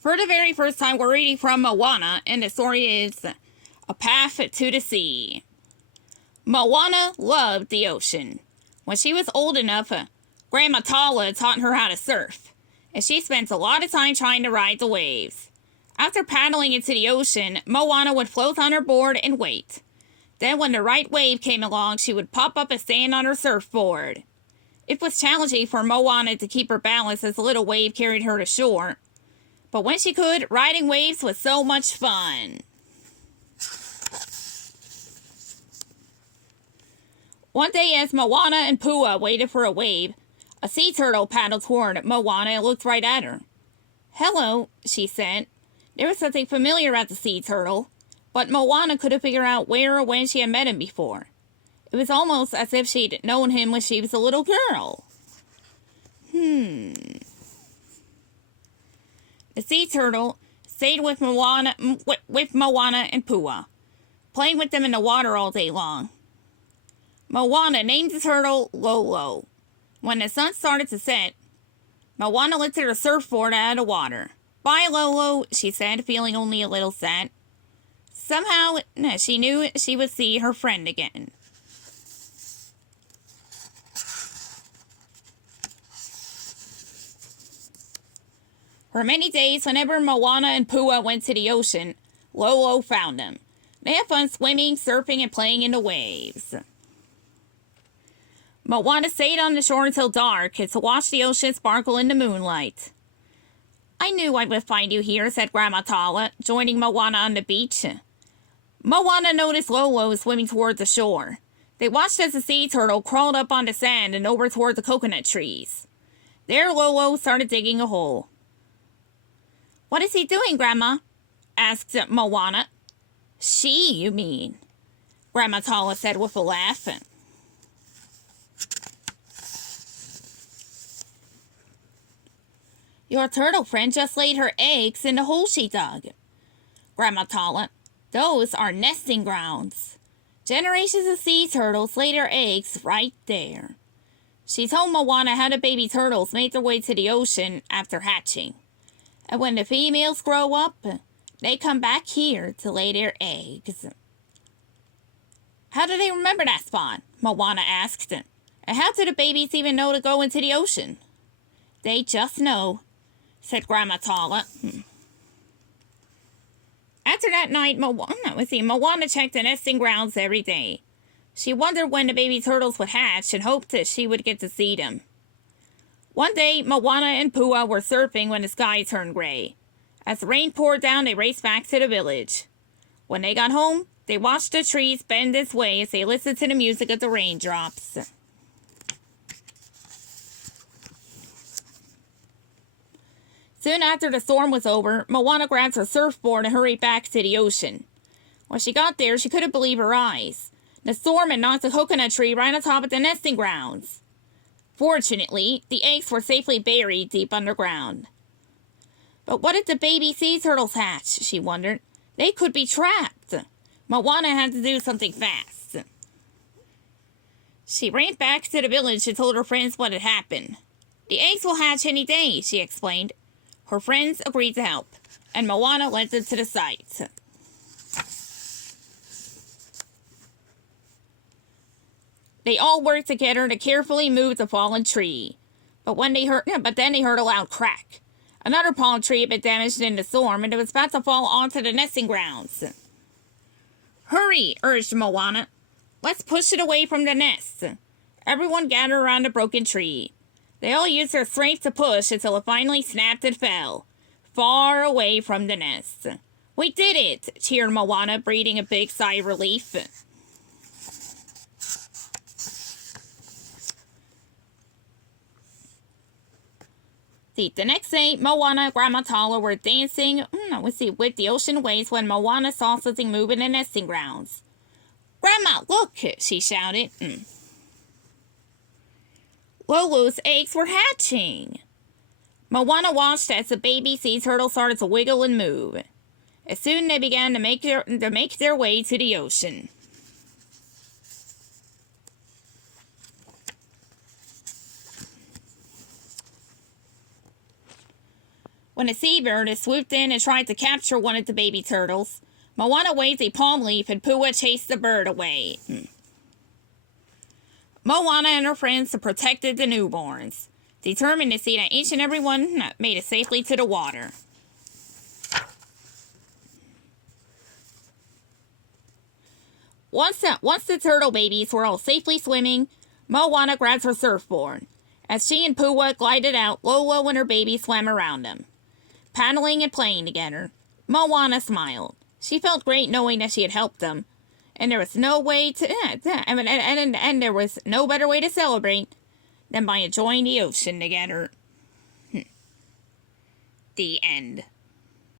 For the very first time, we're reading from Moana, and the story is A Path to the Sea. Moana loved the ocean. When she was old enough, Grandma Tala taught her how to surf, and she spent a lot of time trying to ride the waves. After paddling into the ocean, Moana would float on her board and wait. Then when the right wave came along, she would pop up and stand on her surfboard. It was challenging for Moana to keep her balance as the little wave carried her to shore. But when she could, riding waves was so much fun. One day as Moana and Pua waited for a wave, a sea turtle paddled toward Moana and looked right at her. "Hello," she said. There was something familiar about the sea turtle, but Moana couldn't figure out where or when she had met him before. It was almost as if she'd known him when she was a little girl. The sea turtle stayed with Moana and Pua, playing with them in the water all day long. Moana named the turtle Lolo. When the sun started to set, Moana lifted her surfboard out of the water. "Bye, Lolo," she said, feeling only a little sad. Somehow, she knew she would see her friend again. For many days, whenever Moana and Pua went to the ocean, Lolo found them. They had fun swimming, surfing, and playing in the waves. Moana stayed on the shore until dark to watch the ocean sparkle in the moonlight. "I knew I would find you here," said Grandma Tala, joining Moana on the beach. Moana noticed Lolo swimming toward the shore. They watched as the sea turtle crawled up on the sand and over toward the coconut trees. There Lolo started digging a hole. "What is he doing, Grandma?" asked Moana. "She, you mean," Grandma Tala said with a laugh. "Your turtle friend just laid her eggs in the hole she dug." Grandma Tala, "Those are nesting grounds. Generations of sea turtles lay their eggs right there." She told Moana how the baby turtles made their way to the ocean after hatching. And when the females grow up, they come back here to lay their eggs. "How do they remember that spot?" Moana asked. "And how do the babies even know to go into the ocean?" "They just know," said Grandma Tala. After that night, Moana checked the nesting grounds every day. She wondered when the baby turtles would hatch and hoped that she would get to see them. One day, Moana and Pua were surfing when the sky turned gray. As the rain poured down, they raced back to the village. When they got home, they watched the trees bend this way as they listened to the music of the raindrops. Soon after the storm was over, Moana grabbed her surfboard and hurried back to the ocean. When she got there, she couldn't believe her eyes. The storm had knocked a coconut tree right on top of the nesting grounds. Fortunately, the eggs were safely buried deep underground. But what if the baby sea turtles hatch? She wondered. They could be trapped. Moana had to do something fast. She ran back to the village and told her friends what had happened. "The eggs will hatch any day," she explained. Her friends agreed to help, and Moana led them to the site. They all worked together to carefully move the fallen tree. But then they heard a loud crack. Another palm tree had been damaged in the storm, and it was about to fall onto the nesting grounds. "Hurry," urged Moana. "Let's push it away from the nest." Everyone gathered around the broken tree. They all used their strength to push until it finally snapped and fell, far away from the nest. "We did it!" cheered Moana, breathing a big sigh of relief. The next day, Moana and Grandma Tala were dancing with the ocean waves when Moana saw something move in the nesting grounds. "Grandma, look!" she shouted. Lolo's eggs were hatching. Moana watched as the baby sea turtles started to wiggle and move. And soon they began to make their way to the ocean. When a seabird swooped in and tried to capture one of the baby turtles, Moana waved a palm leaf and Pua chased the bird away. Moana and her friends protected the newborns, determined to see that each and every one made it safely to the water. Once the turtle babies were all safely swimming, Moana grabbed her surfboard. As she and Pua glided out, Lolo and her baby swam around them. Paddling and playing together, Moana smiled. She felt great knowing that she had helped them, and there was no way to and there was no better way to celebrate than by enjoying the ocean together. The end.